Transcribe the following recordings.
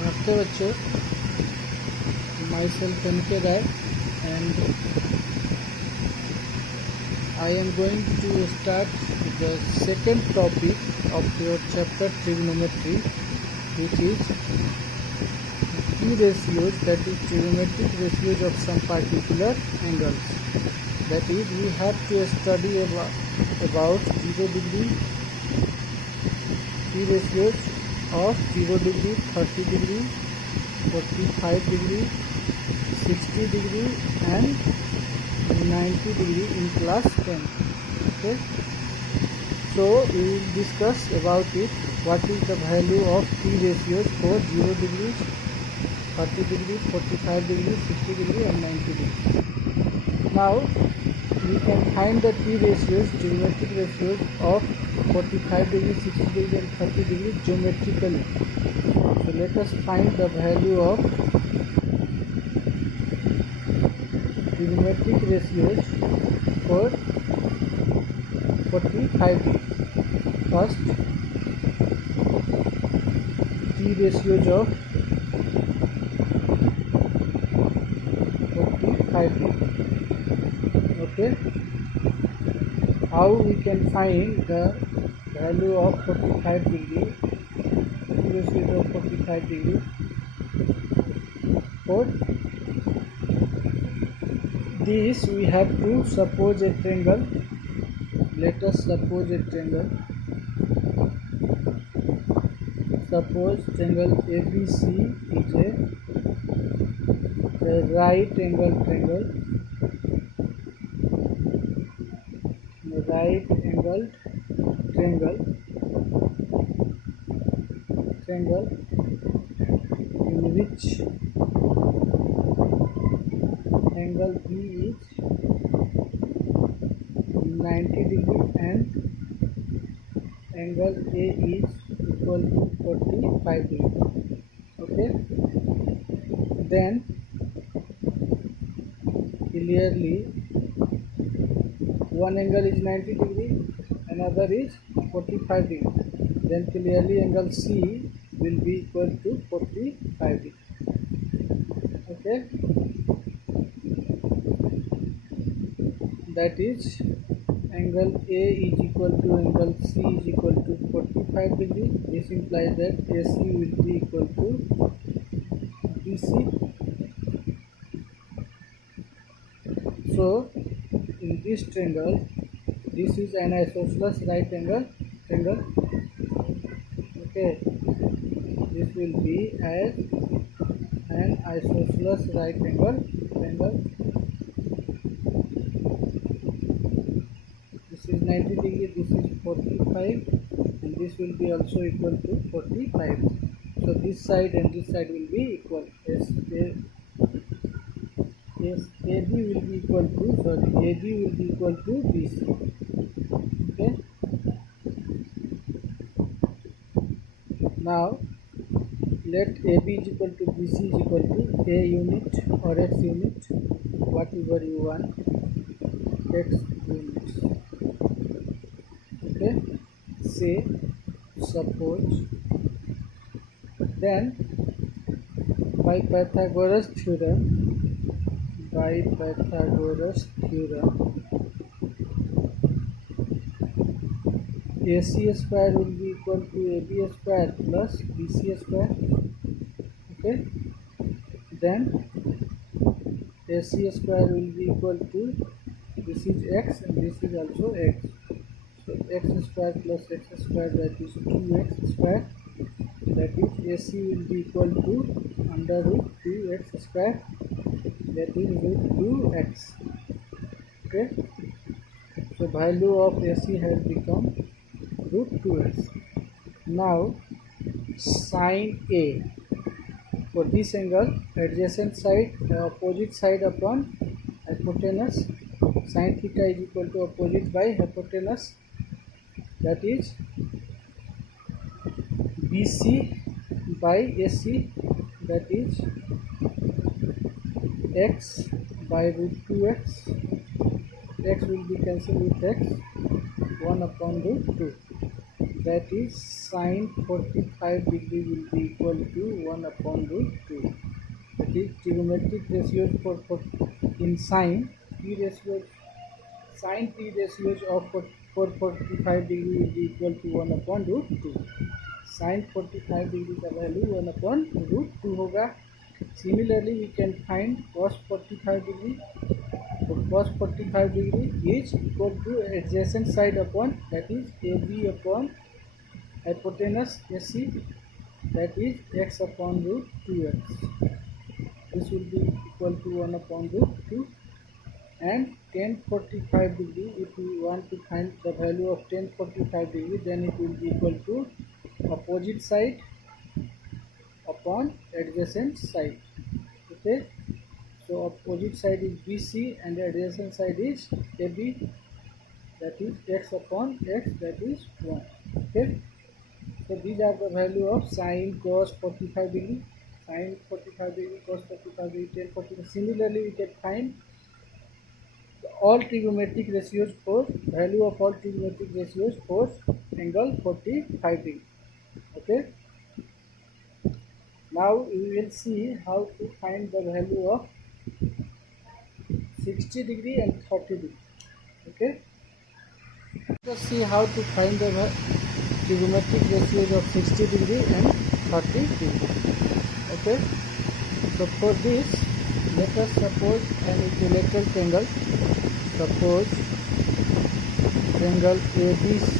नमस्ते बच्चों, myself NK Rai and I am going to start the second topic of your chapter trigonometry, which is P ratios, that is trigonometric ratios of some particular angles. That is, we have to study about 0 degree P ratios of 0 degree, 30 degree, 45 degree, 60 degree and 90 degree in class 10. Okay, so we will discuss about it. What is the value of P ratios for 0 degree, 30 degree, 45 degree, 60 degree and 90 degree. Now we can find the P ratios, geometric ratios of 45 degree, 60 degree and 30 degree geometrically. So let us find the value of geometric ratios for 45 degree. First, P ratios of 45 degree. Okay, how we can find the value of 45 degree, P ratios of 45 degree? For this we have to suppose a triangle. Let us suppose a triangle. Suppose triangle ABC is a right angle triangle. Right angled triangle in which angle B is 90 degree and angle A is equal to 45 degree. Okay, then clearly one angle is 90 degree, another is 45 degree. Then clearly angle C will be equal to 45 degree. Okay, that is angle A is equal to angle C is equal to 45 degree. This implies that AC will be equal to BC. So in this triangle, this is an isosceles right angle triangle. Okay, this will be as an isosceles right angle triangle. This is 90 degree, this is 45, and this will be also equal to 45. So this side and this side will be equal. AB will be equal to, AB will be equal to BC. Okay, now let AB is equal to BC is equal to A unit or X unit, whatever you want, X units. Okay, say, suppose, then by Pythagoras theorem, AC square will be equal to AB square plus BC square. Okay, then AC square will be equal to, this is X and this is also X. So X square plus X square, that is 2X square. That is AC will be equal to under root 2X square, that is root 2X. Okay, so value of AC has become root 2x. Now sine A, for this angle, adjacent side, opposite side upon hypotenuse, sine theta is equal to opposite by hypotenuse, that is BC by AC, that is X by root 2x. X will be cancelled with X, 1 upon root 2. that is sine 45 degree will be equal to 1 upon root 2. That is trigonometric ratios for in sine p ratios, sine p ratios of 45 degree will be equal to 1 upon root 2. Sine 45 degree का value 1 upon root 2 होगा. Similarly we can find cos 45 degree. So cos 45 degree is equal to adjacent side upon, that is AB upon hypotenuse AC, that is x upon root 2x. This will be equal to 1 upon root 2. And tan 45 degree, if we want to find the value of tan 45 degree, then it will be equal to opposite side upon adjacent side. Okay, so opposite side is BC and adjacent side is AB, that is x upon x, that is 1. Okay, so these are the value of sine cos 45 degree, sine 45 degree, cos 45 degree, tan 45. Similarly we can find all trigonometric ratios for value of all trigonometric ratios for angle 45 degree. Okay, now we will see how to find the value of 60 degree and 30 degree. Okay, let us see how to find the trigonometric ratios of 60 degree and 30 degree. Okay, so for this let us suppose an equilateral triangle. Suppose triangle ABC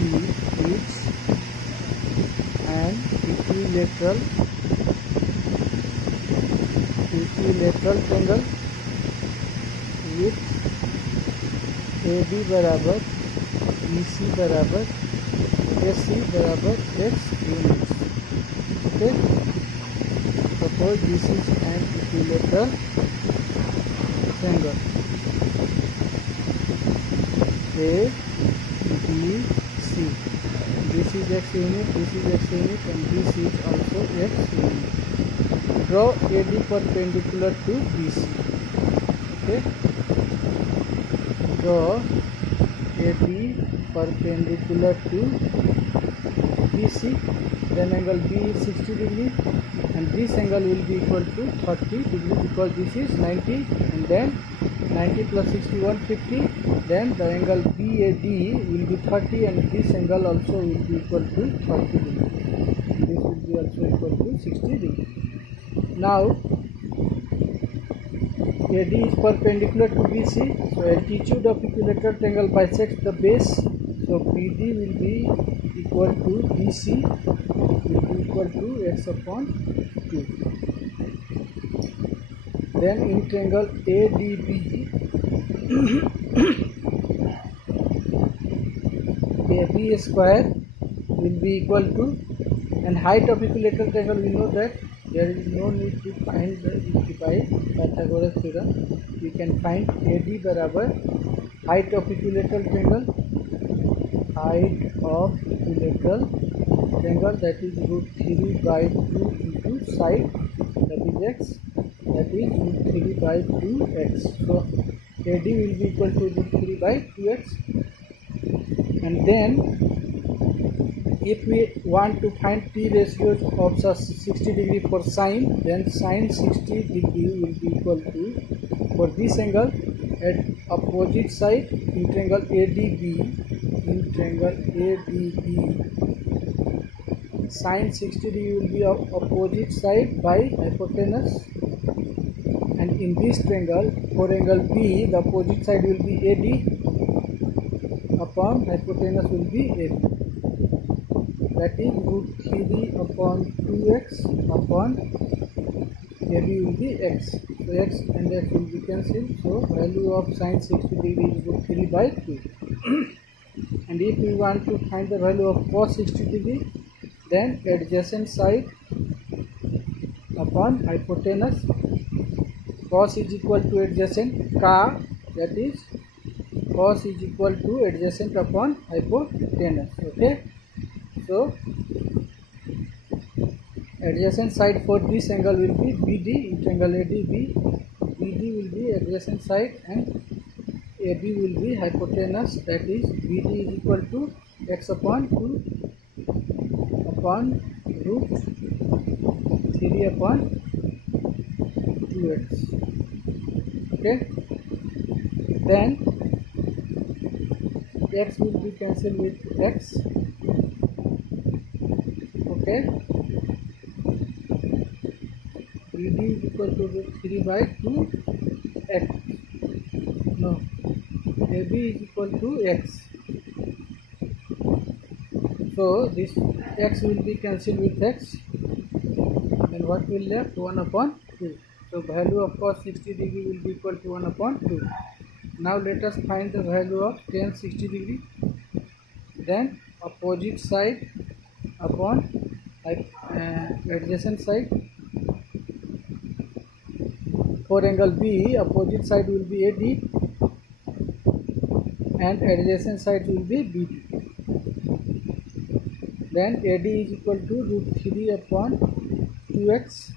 is an equilateral triangle with AB बराबर BC बराबर AC बराबर x units. Okay, suppose this is an equilateral triangle A, B, C. This is x unit, this is x unit, and this is also x unit. Draw AD perpendicular to BC. Okay, draw AD perpendicular to BC. Then angle B is 60 degree, and this angle will be equal to 30 degree because this is 90, and then 90 plus 60 150. Then the angle BAD will be 30, and this angle also will be equal to 30 degree. This will be also equal to 60 degree. Now AD is perpendicular to BC, so altitude of equilateral triangle bisects the base. So BD will be equal to BC, will be equal to x upon 2. Then in triangle ADB, AB square will be equal to, and height of equilateral triangle we know that there is no need to find by Pythagoras theorem. We can find AD बराबर height of equilateral triangle, that is root 3 by 2 into side, that is x, that is root 3 by 2x. So AD will be equal to root 3 by 2x. And then if we want to find P ratios of 60 degree for sine, then sine 60 degree will be equal to, for this angle at opposite side in triangle ADB, sine 60 degree will be of opposite side by hypotenuse, and in this triangle for angle B the opposite side will be AD upon hypotenuse will be AB, that is root 3 upon 2x upon AB will be x. So x and x will be cancelled, so value of sine 60 degree is root 3 by 2. And if we want to find the value of cos 60 degree, then adjacent side upon hypotenuse, cos is equal to adjacent ka, that is cos is equal to adjacent upon hypotenuse. Okay, so adjacent side for this angle will be BD in triangle ADB. BD will be adjacent side and AB will be hypotenuse, that is BD is equal to x upon 2 upon root 3 upon 2x. Okay, then x will be cancelled with x. Okay, BD is equal to root 3 by 2x. No, AB is equal to x. So this x will be cancelled with x, and what will left? 1 upon 2. So value of cos 60 degree will be equal to 1 upon 2. Now let us find the value of tan 60 degree. Then opposite side upon adjacent side. For angle B, opposite side will be AD and adjacent side will be BD. Then AD is equal to root 3 upon 2x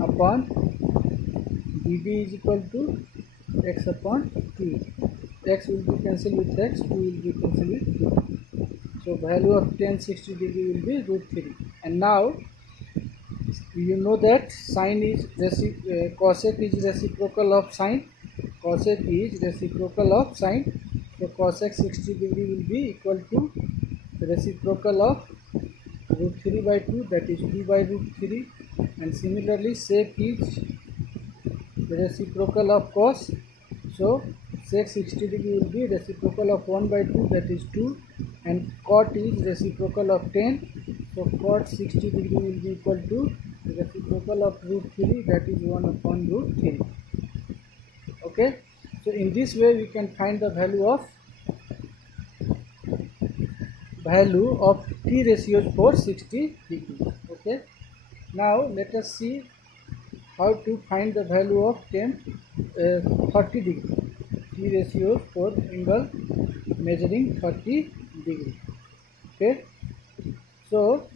upon BD is equal to x upon 2. X will be cancelled with x, 2 will be cancelled with 2. So value of tan 60 degree will be root 3. And now you know that sine is cosec is reciprocal of sine. Cosec is reciprocal of sine. So cosec 60 degree will be equal to reciprocal of root 3 by 2, that is 2 by root 3. And similarly sec is reciprocal of cos. So sec 60 degree will be reciprocal of 1 by 2, that is 2. And cot is reciprocal of tan. So cot 60 degree will be equal to reciprocal of root 3, that is 1 upon root 3. Okay, so in this way we can find the value of T ratios for 60 degree. Okay, now let us see how to find the value of tan 30 degree. T ratios for angle measuring 30 degree. Okay, so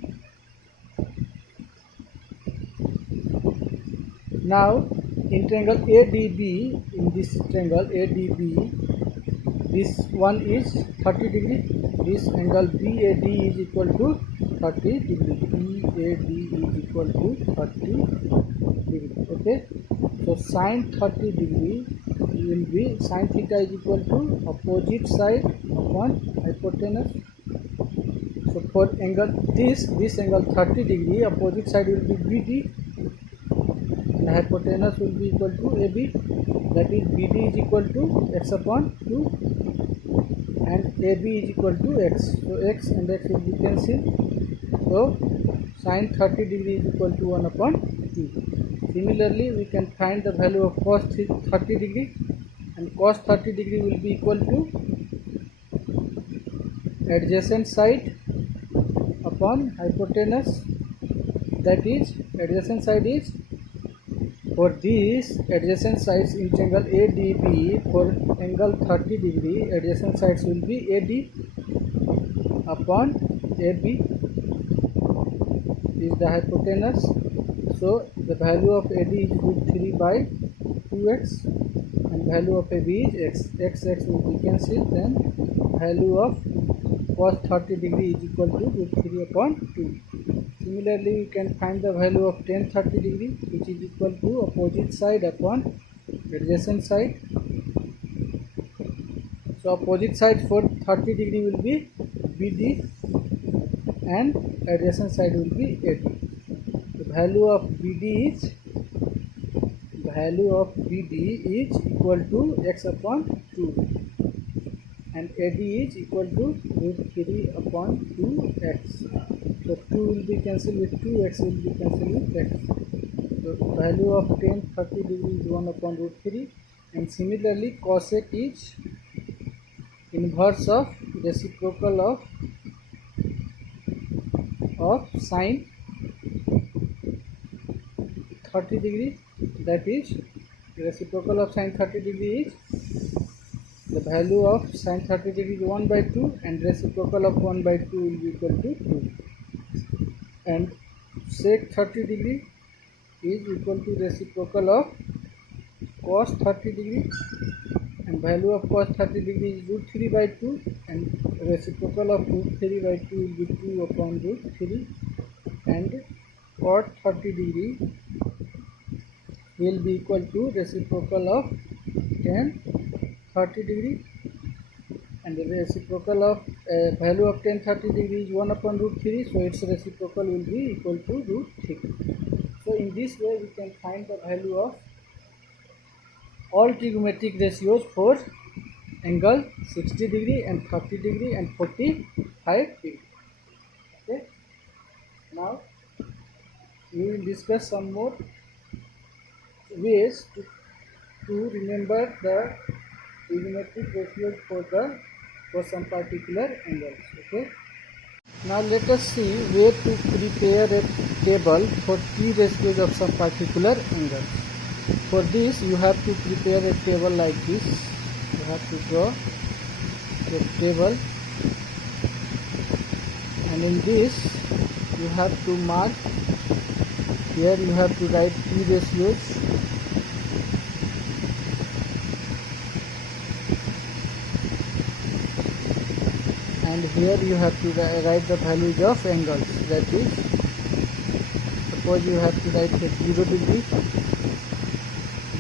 now in triangle ADB, in this triangle ADB, this one is 30 degree. This angle BAD is equal to 30 degree. BAD is equal to 30 degree. Okay, so sine 30 degree will be sine theta is equal to opposite side upon hypotenuse. So for angle this angle 30 degree, opposite side will be BD and hypotenuse will be equal to AB, that is BD is equal to x upon 2 and AB is equal to x. So x and x will be cancelled. So sine 30 degree is equal to 1 upon 2. Similarly we can find the value of cos 30 degree, and cos 30 degree will be equal to adjacent side upon hypotenuse, that is adjacent side is, for these adjacent sides in triangle ADB, for angle 30 degree adjacent sides will be AD upon AB is the hypotenuse. So the value of AD is root 3 by 2x and value of AB is x. X will be cancelled, then value of cos 30 degree is equal to root 3 upon 2. Similarly, you can find the value of tan 30 degree, which is equal to opposite side upon adjacent side. So opposite side for 30 degree will be BD and adjacent side will be AD. The value of BD is equal to x upon 2 and AD is equal to root 3 upon 2x. So 2 will be cancelled with 2, x will be cancelled with x. So value of tan 30 degree is 1 upon root 3, and similarly cosec is inverse of reciprocal of sine 30 degree, that is reciprocal of sine 30 degree is the value of sine 30 degree is 1 by 2 and reciprocal of 1 by 2 will be equal to 2. And sec 30 degree is equal to reciprocal of cos 30 degree and value of cos 30 degree is root 3 by 2, and reciprocal of root 3 by 2 will be 2 upon root 3, and cot 30 degree will be equal to reciprocal of tan 30 degree, and the reciprocal of value of tan 30 degree is 1 upon root 3, so its reciprocal will be equal to root 3. So in this way we can find the value of all trigonometric ratios for angle 60 degree and 30 degree and 45 degree. Okay, now we will discuss some more ways to remember the trigonometric ratios for some particular angles. Okay, now let us see where to prepare a table for T ratios of some particular angles. For this you have to prepare a table like this. You have to draw a table, and in this you have to mark. Here you have to write P ratios, and here you have to write the values of angles. That is, suppose you have to write 0 degree,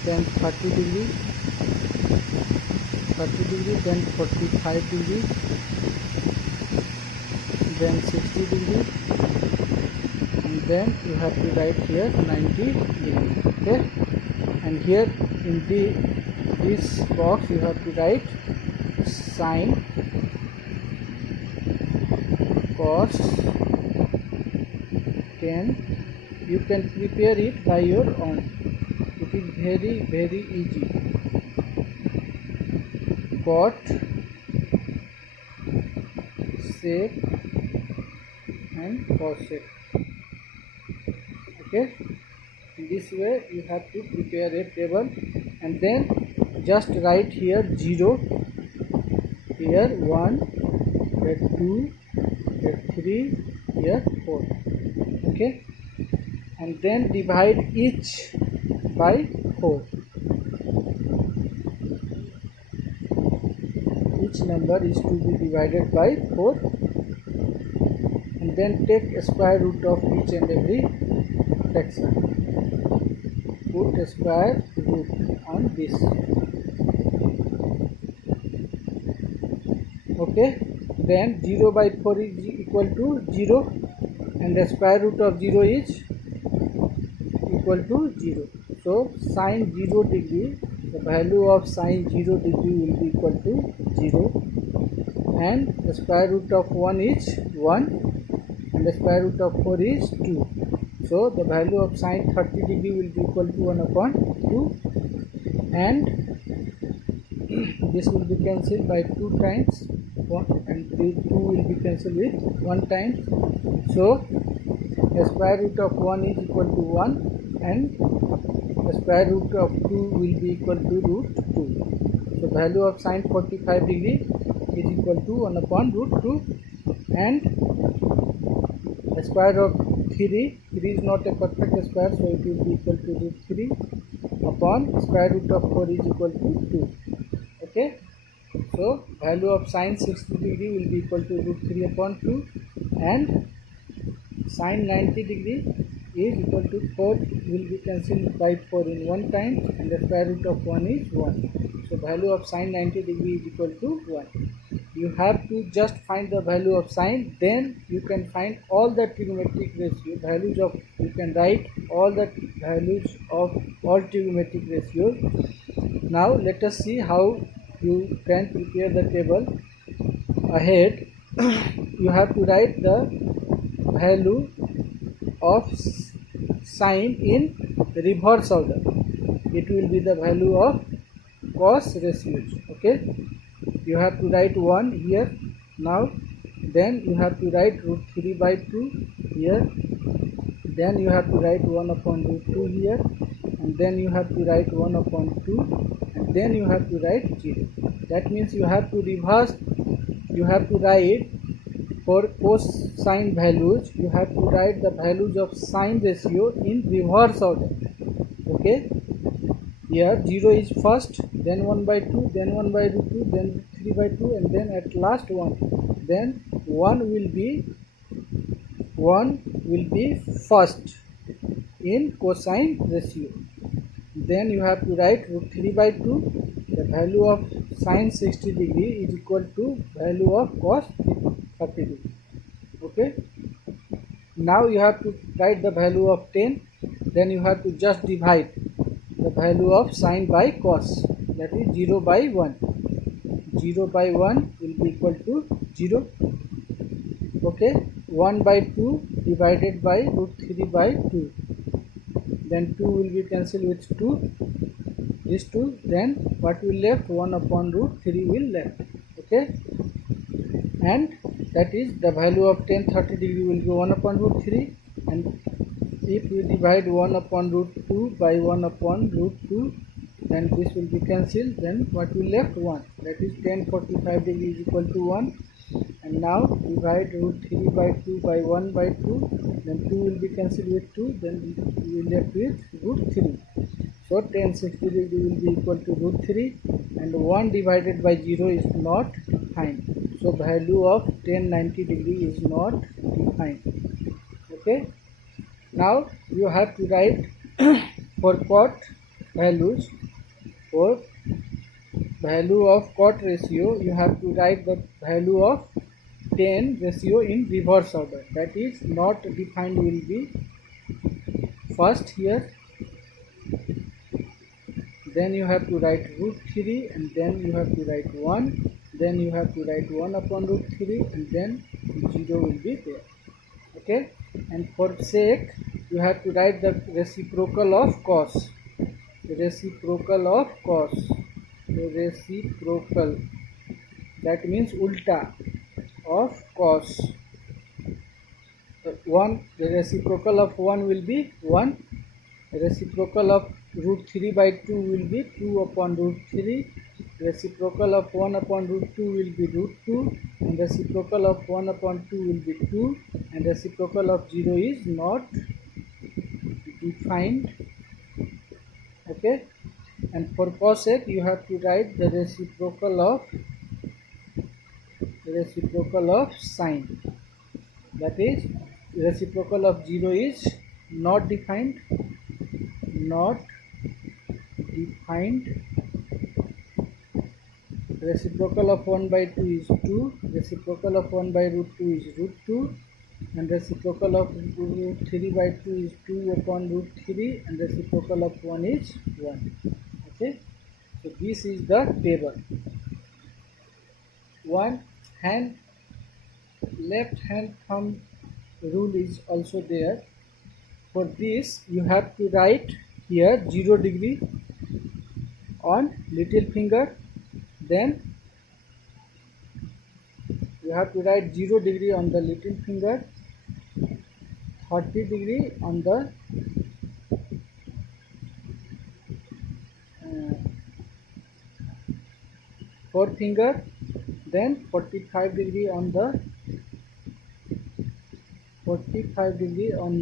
then 30 degree, then 45 degree, then 60 degree, and then you have to write here 90 degree. Okay, and here in this box you have to write sine, cos, tan. You can prepare it by your own. It is very easy. Cot, sec, and cosec. Okay, in this way you have to prepare a table, and then just write here 0, here 1, here 2, here 3, here 4. Okay, and then divide each by 4. Each number is to be divided by 4, and then take a square root of each and every fraction. Put a square root on this. Okay, then 0 by 4 is equal to 0, and the square root of 0 is equal to 0. So sine 0 degree, the value of sine 0 degree will be equal to 0, and the square root of 1 is 1, and the square root of 4 is 2. So the value of sine 30 degree will be equal to 1 upon 2, and this will be cancelled by 2 times, 1, and 2 will be cancelled with 1 time. So the square root of 1 is equal to 1, and the square root of 2 will be equal to root 2. So value of sine 45 degree is equal to 1 upon root 2, and the square of 3 is not a perfect square, so it will be equal to root 3 upon square root of 4 is equal to 2. Okay, so value of sine 60 degree will be equal to root 3 upon 2, and sine 90 degree is equal to 4 will be cancelled by 4 in 1 time, and the square root of 1 is 1. So value of sine 90 degree is equal to 1. You have to just find the value of sine, then you can find all the trigonometric ratio values of, you can write all the values of all trigonometric ratios. Now let us see how you can prepare the table. Ahead you have to write the value of sine in reverse order. It will be the value of cos ratios. Okay, you have to write 1 here now, then you have to write root 3 by 2 here, then you have to write 1 upon root 2 here, and then you have to write 1 upon 2, and then you have to write 0. That means you have to reverse, you have to write for cosine values, you have to write the values of sine ratio in reverse order. Okay, here 0 is first, then 1 by 2, then 1 by root 2, then 3 by 2, and then at last 1. Then 1 will be first in cosine ratio. Then you have to write root 3 by 2. The value of sine 60 degree is equal to value of cos 30 degree. Okay. Now you have to write the value of 10. Then you have to just divide the value of sine by cos, that is 0 by 1. 0 by 1 will be equal to 0. Okay. 1 by 2 divided by root 3 by 2. Then 2 will be cancelled with 2, this 2, then what will left, 1 upon root 3 will left. Okay, and that is the value of tan 30 degree will be 1 upon root 3, and if we divide 1 upon root 2 by 1 upon root 2, then this will be cancelled, then what will left, 1, that is tan 45 degree is equal to 1. And now divide root 3 by 2 by 1 by 2, then 2 will be cancelled with 2, then we will left with root 3. So tan 60 degree will be equal to root 3, and 1 divided by 0 is not defined. So value of tan 90 degree is not defined. Okay. Now you have to write for cot values. For value of cot ratio, you have to write the value of tan ratio in reverse order. That is not defined will be first here, then you have to write root 3, and then you have to write 1, then you have to write 1 upon root 3, and then 0 will be there. Okay, and for sec you have to write the reciprocal of cos. The reciprocal of cos, the reciprocal, that means ulta of cos. The reciprocal of 1 will be 1. The reciprocal of root 3 by 2 will be 2 upon root 3. Reciprocal of 1 upon root 2 will be root 2, and reciprocal of 1 upon 2 will be 2, and reciprocal of 0 is not defined. Okay, and for cosec you have to write the reciprocal of sine, that is reciprocal of 0 is not defined. Reciprocal of 1 by 2 is 2, reciprocal of 1 by root 2 is root 2, and reciprocal of root 3 by 2 is 2 upon root 3, and reciprocal of 1 is 1. Okay, so this is the table. Left hand thumb rule is also there. For this you have to write here 0 degree on little finger, then you have to write 0 degree on the little finger, 30 degree on the forefinger, then 45 degree on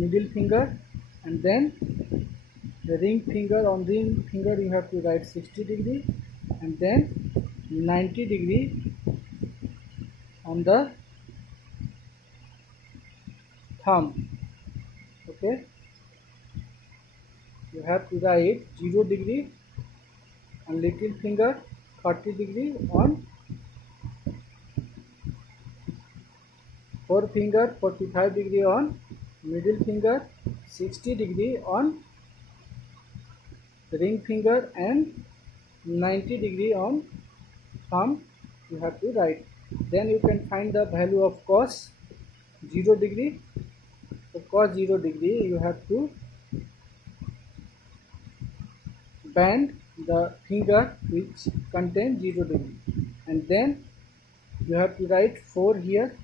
middle finger, and then the ring finger, on ring finger you have to write 60 degree, and then 90 degree on the thumb. Okay, you have to write 0 degree on little finger, 30 degree on forefinger, 45 degree on middle finger, 60 degree on ring finger, and 90 degree on thumb you have to write. Then you can find the value of cos 0 degree. For cos 0 degree you have to bend the finger which contains 0 degree, and then you have to write 4 here,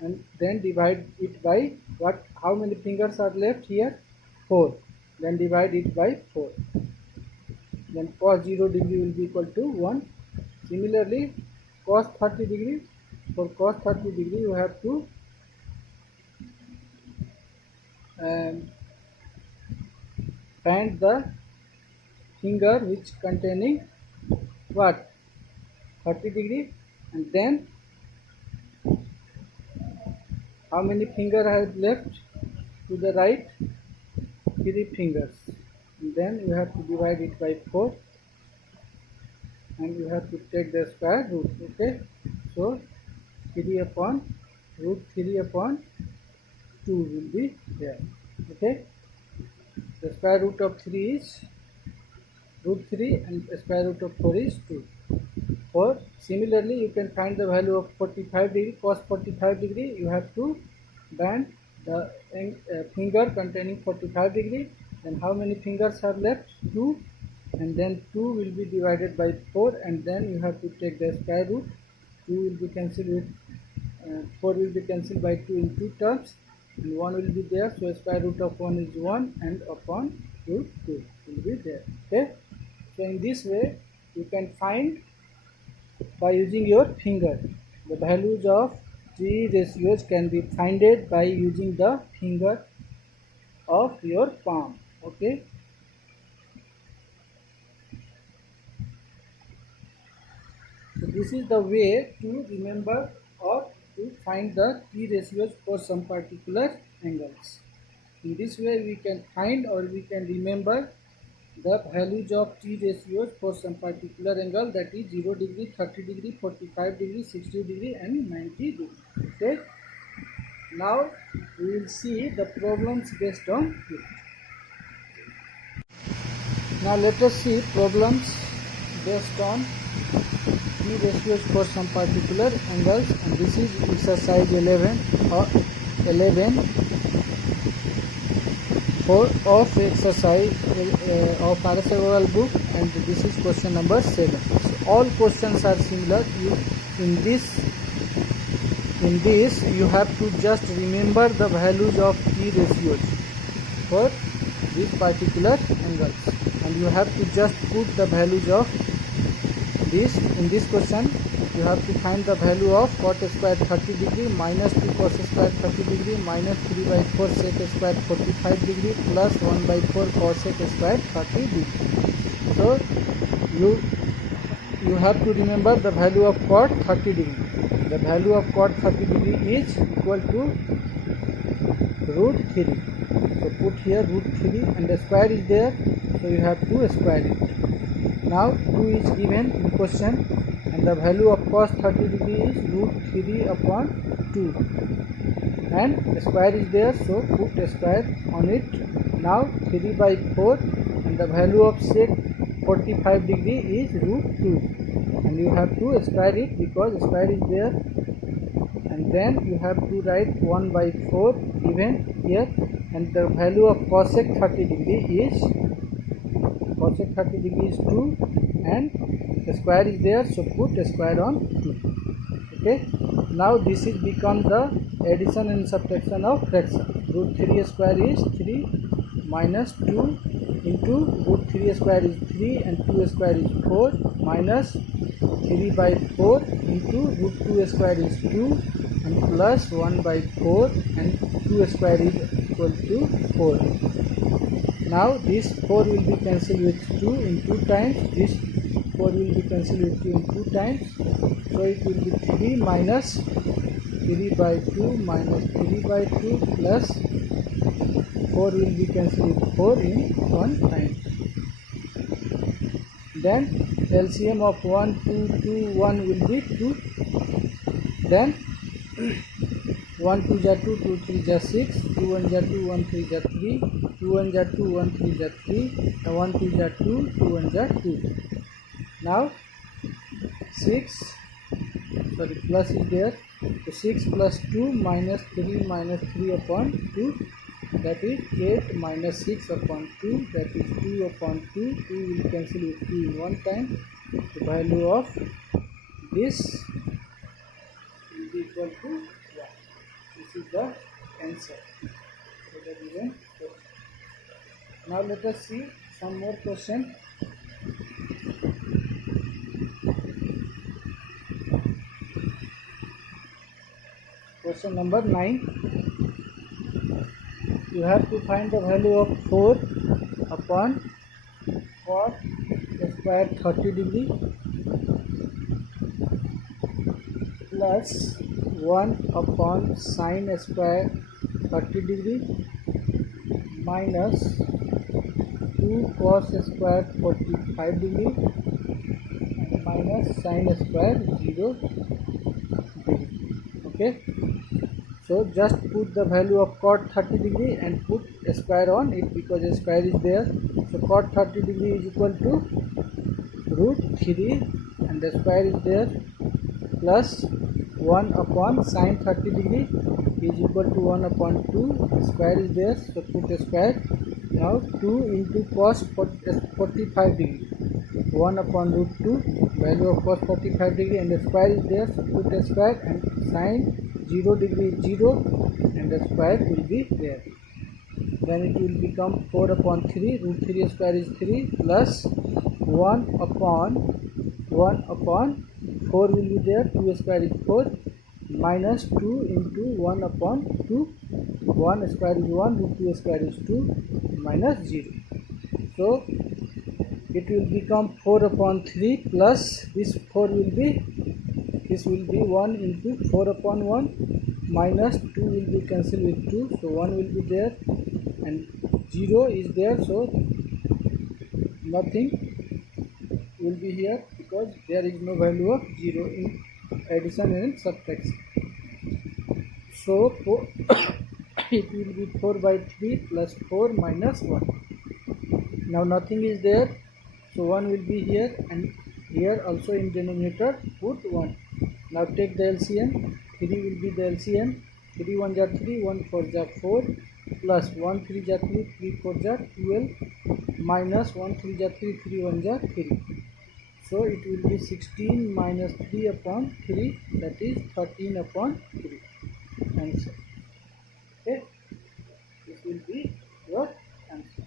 and then divide it by how many fingers are left here, 4, then divide it by 4, then cos 0 degree will be equal to 1. Similarly cos 30 degree, for cos 30 degree you have to bend the finger which containing what, 30 degree, and then how many finger I have left to the right, 3 fingers, and then you have to divide it by 4 and you have to take the square root. Okay, so 3 upon root 3 upon 2 will be there. Okay, the square root of 3 is root 3 and the square root of 4 is 2. Or similarly you can find the value of 45 degree, cos 45 degree. You have to bend the finger containing 45 degree. Then how many fingers are left? 2, and then 2 will be divided by 4, and then you have to take the square root. 2 will be cancelled with 4 will be cancelled by 2 in 2 terms, and 1 will be there, so square root of 1 is 1, and upon root 2 will be there. Okay, so in this way you can find by using your finger. The values of three ratios can be found by using the finger of your palm. Okay, so this is the way to remember or to find the T ratios for some particular angles. In this way we can find or we can remember the values of T ratios for some particular angle, that is 0 degree, 30 degree, 45 degree, 60 degree and 90 degree. Okay, now we will see the problems based on it. Now let us see problems based on T ratios for some particular angles, and this is exercise 11 or 11 of exercise of Paraceval book, and this is question number 7. So all questions are similar. In this you have to just remember the values of T ratios for these particular angles, and you have to just put the values of this. In this question you have to find the value of cot square 30 degree minus 2 cos square 30 degree minus 3 by 4 sec square 45 degree plus 1 by 4 cos square 30 degree. So you have to remember the value of cot 30 degree. The value of cot 30 degree is equal to root 3. So put here root 3 and the square is there, so you have to square it. Now 2 is given in question, and the value of cos 30 degree is root 3 upon 2, and the square is there, so put a square on it. Now 3 by 4, and the value of sec 45 degree is root 2, and you have to square it because square is there, and then you have to write 1 by 4 given here, and the value of cosec 30 degree is 2, and the square is there, so put a square on 2. Okay, now this is become the addition and subtraction of fraction. Root 3 square is 3 minus 2 into root 3 square is 3 and 2 square is 4 minus 3 by 4 into root 2 square is 2 and plus 1 by 4 and 2 square is equal to 4. Now this 4 will be cancelled with 2 in 2 times, this 4 will be cancelled with 2 in 2 times, so it will be 3 minus 3 by 2 minus 3 by 2 plus 4 will be cancelled with 4 in 1 time. Then LCM of 1, 2, 2, 1 will be 2. Then 1 2 ja 2, 2 3 ja 6, 2 1 ja 2, 1 3 ja 3, 2 1 ja 2, 1 3 ja 3, 1 2 ja 2, 2 1 ja 2. Now 6, sorry, plus is there, so 6 plus 2 minus 3 upon 2, that is 8 minus 6 upon 2, that is 2 upon 2, 2 will cancel with 2 in 1 time. The value of this will be equal to 1. This is the answer for the given question. Now let us see some more question. Question number 9. You have to find the value of 4 upon cos square 30 degree plus 1 upon sin square 30 degree minus 2 cos square 45 degree minus sin square 0 degree. Okay, so just put the value of cot 30 degree and put a square on it because a square is there. So cot 30 degree is equal to root 3 and the square is there plus 1 upon sin 30 degree is equal to 1 upon 2, the square is there, so put a square. Now 2 into cos 45 degree, 1 upon root 2, value of cos 45 degree and the square is there, so put a square, and sin 0 degree is 0 and the square will be there. Then it will become 4 upon 3, root 3 square is 3 plus 1 upon 4 will be there, 2 square is 4 minus 2 into 1 upon 2, 1 square is 1, root 2 square is 2 minus 0. So it will become 4 upon 3 plus this 4 will be 1 into 4 upon 1 minus 2 will be cancelled with 2, so 1 will be there and 0 is there, so nothing will be here because there is no value of 0 in addition and subtraction. So it will be 4 by 3 plus 4 minus 1. Now nothing is there, so 1 will be here and here also in denominator put 1. Now take the LCM, 3 will be the LCM, 3 1 ja 3, 1 4 ja 4 plus 1 3 ja 3, 3 4 ja 12 minus 1 3 ja 3, 3 1 ja 3. So it will be 16 minus 3 upon 3, that is 13 upon 3 answer. Okay, this will be your answer.